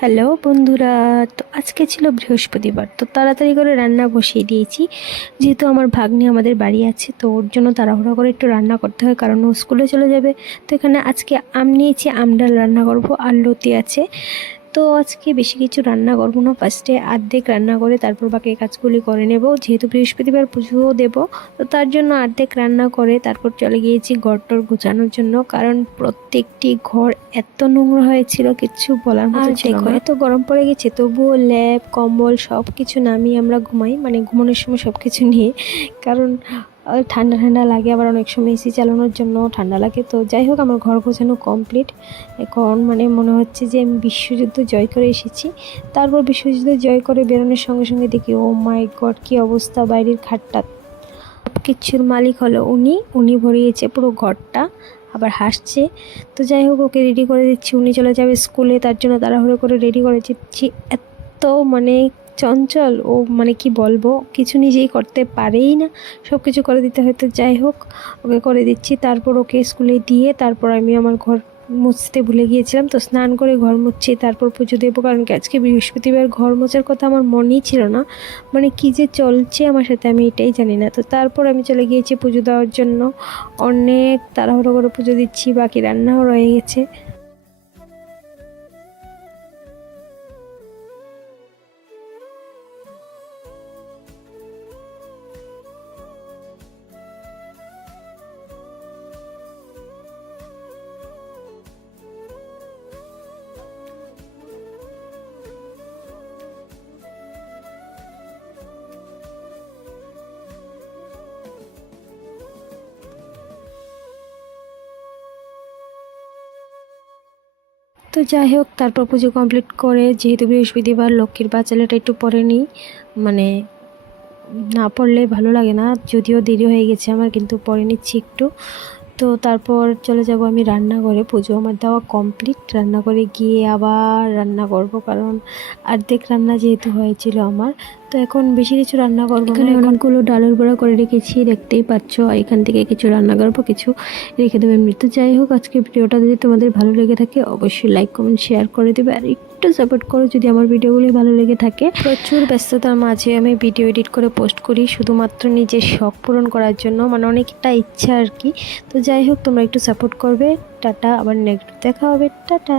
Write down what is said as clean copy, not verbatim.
Hello বন্ধুরা। তো আজকে ছিল বৃহস্পতিবার, তো তাড়াতাড়ি করে রান্না বসিয়ে দিয়েছি। যেহেতু আমার ভাগ্নে আমাদের বাড়ি আছে, তো ওর জন্য তাড়াহুড়া করে একটু রান্না করতে হয়, কারণ ও স্কুলে চলে যাবে। তো এখানে আজকে আম নিয়েছি, আম ডাল রান্না করবো, আর লতি আছে। তো আজকে বেশি কিছু রান্না করবো না, ফার্স্টে অর্ধেক রান্না করে তারপর বাকি কাজগুলি করে নেব। যেহেতু বৃহস্পতিবার পুজোও দেবো, তো তার জন্য অর্ধেক রান্না করে তারপর চলে গিয়েছি ঘরটর গোছানোর জন্য, কারণ প্রত্যেকটি ঘর এত নোংরা হয়েছিল, কিচ্ছু বলার মতো ছিল না। এত গরম পড়ে গেছে, তবুও ল্যাপ কম্বল সব কিছু নামিয়ে আমরা ঘুমাই, মানে ঘুমানোর সময় সব কিছু নিয়ে, কারণ ঠান্ডা ঠান্ডা লাগে, আবার অনেক সময় এসি চালানোর জন্য ঠান্ডা লাগে। তো যাই হোক, আমার ঘর গোছানো কমপ্লিট। এখন মানে মনে হচ্ছে যে আমি বিশ্বযুদ্ধ জয় করে এসেছি। তারপর বিশ্বযুদ্ধ জয় করে বেরোনোর সঙ্গে সঙ্গে দেখি, ও মাই গড, কী অবস্থা! বাইরের খাটটা, সব কিছুর মালিক হলো উনি ভরিয়েছে পুরো ঘরটা, আবার হাসছে। তো যাই হোক, ওকে রেডি করে দিচ্ছি, উনি চলে যাবে স্কুলে, তার জন্য তাড়াহুড়ো করে রেডি করে দিচ্ছি। এত মানে চঞ্চল ও, মানে কি বলবো, কিছু নিজেই করতে পারেই না, সব কিছু করে দিতে হয়। তো যাই হোক, ওকে করে দিচ্ছি, তারপর ওকে স্কুলে দিয়ে তারপর আমি আমার ঘর মুছতে ভুলে গিয়েছিলাম, তো স্নান করে ঘর মুছছি, তারপর পুজো দেবো, কারণ কি আজকে বৃহস্পতিবার। ঘর মোছার কথা আমার মনেই ছিল না, মানে কী যে চলছে আমার সাথে আমি এটাই জানি না। তো তারপর আমি চলে গিয়েছি পুজো দেওয়ার জন্য, অনেক তাড়াহুড়ো করে পুজো দিচ্ছি, বাকি রান্নাও রয়ে গেছে। তো যাই হোক, তারপর পুজো কমপ্লিট করে, যেহেতু বৃহস্পতিবার লক্ষ্মীর বাচালাটা একটু পরে নিই, মানে না পড়লে ভালো লাগে না, যদিও দেরি হয়ে গেছে আমার, কিন্তু পরে নিচ্ছি একটু। তো তারপর চলে যাব আমি রান্নাঘরে, পুজো আমার দেওয়া কমপ্লিট। রান্নাঘরে গিয়ে আবার রান্না করব, কারণ অর্ধেক রান্না যেহেতু হয়েছিল আমার। তো এখন বেশি কিছু রান্না করবো না, অনেকগুলো ডালের বড়া করে রেখেছি, দেখতেই পাচ্ছ। এখান থেকে কিছু রান্না করবো, কিছু রেখে দেবো এমনি। তো যাই হোক, আজকে ভিডিওটা যদি তোমাদের ভালো লেগে থাকে, অবশ্যই লাইক কমেন্ট শেয়ার করে দেবে, আর একটু সাপোর্ট করো যদি আমার ভিডিওগুলি ভালো লেগে থাকে। প্রচুর ব্যস্ততার মাঝে আমি ভিডিও এডিট করে পোস্ট করি, শুধুমাত্র নিজের শখ পূরণ করার জন্য, মানে অনেকটা ইচ্ছা আর কি। তো যাই হোক, তোমরা একটু সাপোর্ট করবে। টাটা, আবার নেক্সট দেখা হবে, টাটা।